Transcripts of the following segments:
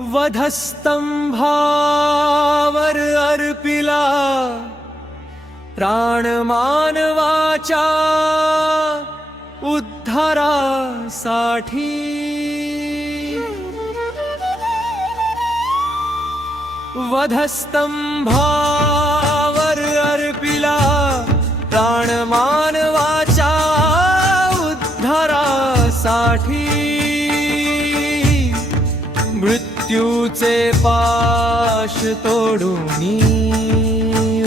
वधस्तंभावर अर्पिला प्राण मानवाच्या उद्धारासाठी। वधस्तंभावर अर्पिला प्राण मानवाच्या उद्धारासाठी। मृत्यूचे पाश तोडून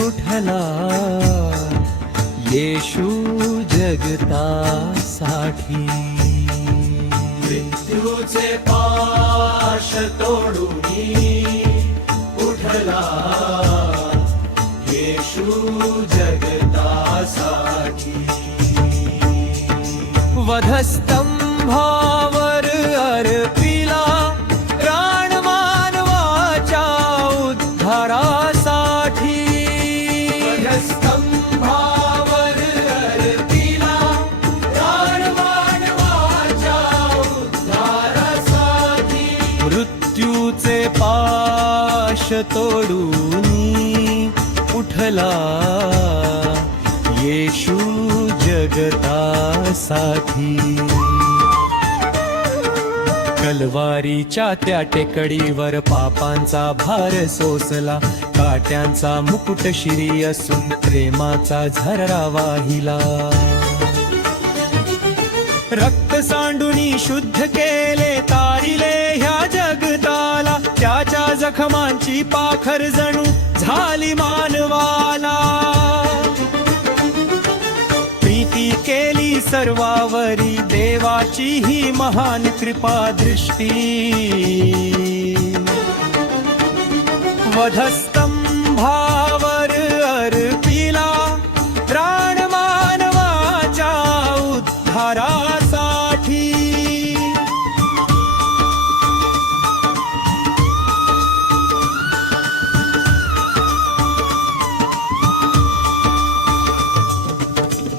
उठला येशू जगतासाठी। मृत्यूचे पाश तोडून उठला येशू जगतासाठी। वधस्तंभावर अर्पिला प्राण मानवाच्या उद्धारासाठी। वधस्तंभावर अर्पिला प्राण मानवाच्या उद्धारासाठी। मृत्यूचे पाश तोडून उठला येशू जगतासाठी। कलवारीच्या त्या टेकडीवर पापांचा भार सोसला, काट्यांचा मुकुट शिरी असून प्रेमाचा झरा वाहिला। रक्त सांडूनी शुद्ध केले, तारिले ह्या जगताला, त्याच्या जखमांची पाखर जणू झाली मानवाला। प्रीती केली सर्वावरी देवाची ही महान कृपा दृष्टी। वधस्तंभावर अर्पिला प्राण मानवाच्या उद्धारासाठी।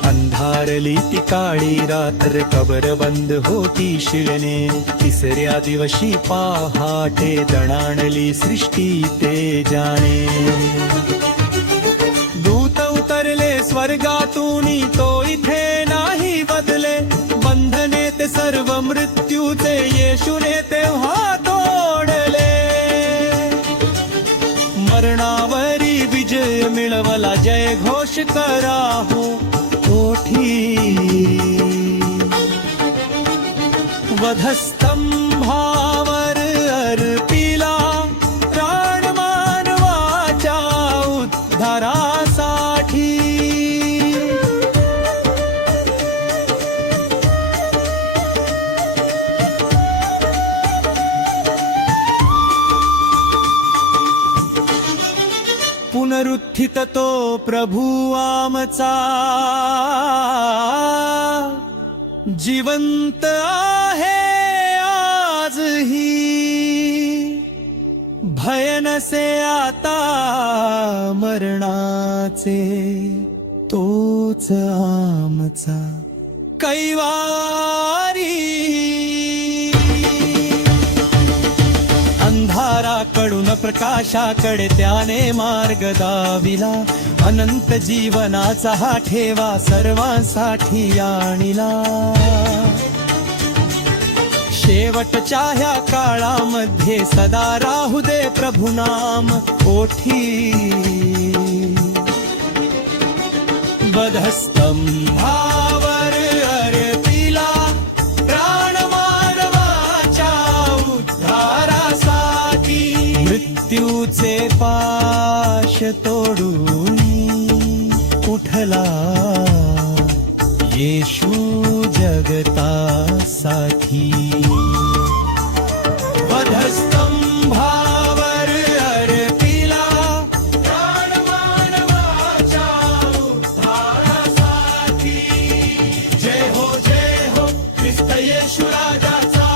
अंधारली ती काळी रात्र, कबर बंद होती शिळणे। तिसऱ्या दिवशी पहाटे दणाणली सृष्टी तेजाने। दूत उतरले स्वर्गातून, तो इथे नाही बदले। बंधने ते सर्व मृत्यूचे येशूने तेव्हा तोडले। मरणावरी विजय मिळवला, जय घोष करा हो ओठी। वधस्तंभावर अर्पिला प्राण मानवाच्या उद्धारासाठी। पुनरुत्थित तो प्रभू आमचा, जिवंत आहे आजही। भय नसे आता मरणाचे, तोच आमचा कैवारी। अंधाराकडून प्रकाशाकडे त्याने मार्ग दाविला। अनंत जीवनाचा हा ठेवा सर्वांसाठी आणिला। शेवटच्या ह्या काळामध्ये सदा राहू दे प्रभु नाम ओठी। वधस्तंभावर अर्पिला प्राण मानवाच्या उद्धारासाठी। मृत्यूचे पाश तोडून उठला येशू जगतासाठी। वधस्तंभावर अर्पिला प्राण मानवाच्या उद्धारासाठी। जय हो ख्रिस्त येशू राजाचा।